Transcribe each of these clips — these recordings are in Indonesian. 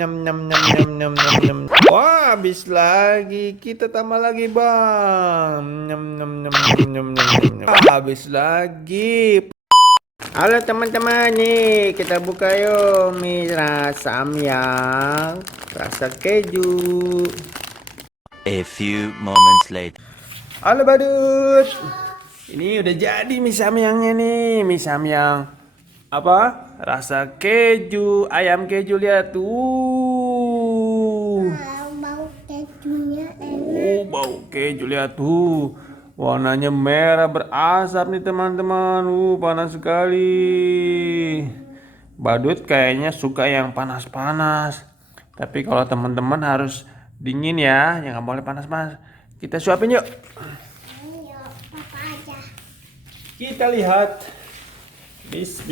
nyam nyam nyam nyam nyam nyam nyam. Wah, habis lagi. Kita tambah lagi, Bang. Nyam nyam nyam nyam nyam nyam nyam. Habis lagi. Halo teman-teman, nih kita buka yuk mie rasa samyang rasa keju. A few moments later. Halo badut, ini udah jadi mie samyangnya nih. Mie samyang apa? Rasa keju, ayam keju, lihat tuh. Bau kejunya Oh, bau keju, lihat tuh. Warnanya merah berasap nih teman-teman. Panas sekali. Badut kayaknya suka yang panas-panas. Tapi kalau teman-teman harus dingin ya, jangan boleh panas-panas. Kita suapin yuk. Ayo, papa aja. Kita lihat.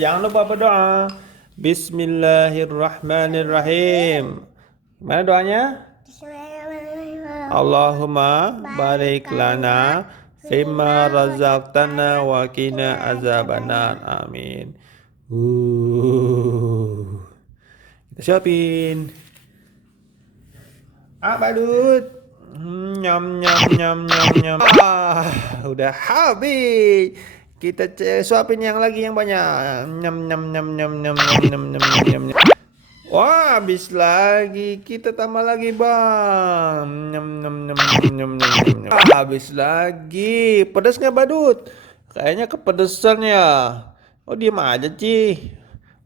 Jangan lupa berdoa. Bismillahirrahmanirrahim. Mana doanya? Allahumma barik lana fimma razaqtana wa qina azabannar. Amin. Kita siapin. Badut. Nyam nyam nyam nyam nyam. Udah habis. Kita suapin yang lagi yang banyak. Nyam nyam nyam nyam nyam nyam nyam nyam nyam. Wah, habis lagi. Kita tambah lagi, Bang. Nyam nyam nyam nyam nyam nyam. Habis lagi. Pedas nggak, Badut? Kayaknya kepedesan ya. Oh, diem aja, Ci.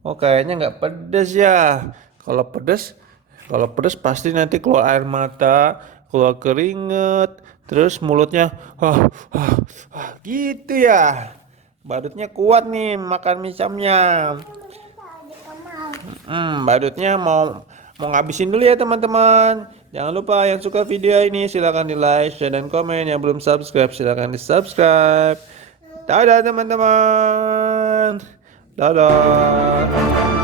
Oh, kayaknya nggak pedas ya. Kalau pedas, kalau pedas pasti nanti keluar air mata, keluar keringet, terus mulutnya, gitu ya. Badutnya kuat nih makan mie samyang. Badutnya mau ngabisin dulu ya teman-teman. Jangan lupa yang suka video ini silahkan di like, share, dan komen. Yang belum subscribe silahkan di subscribe. Dadah teman-teman. Dadah.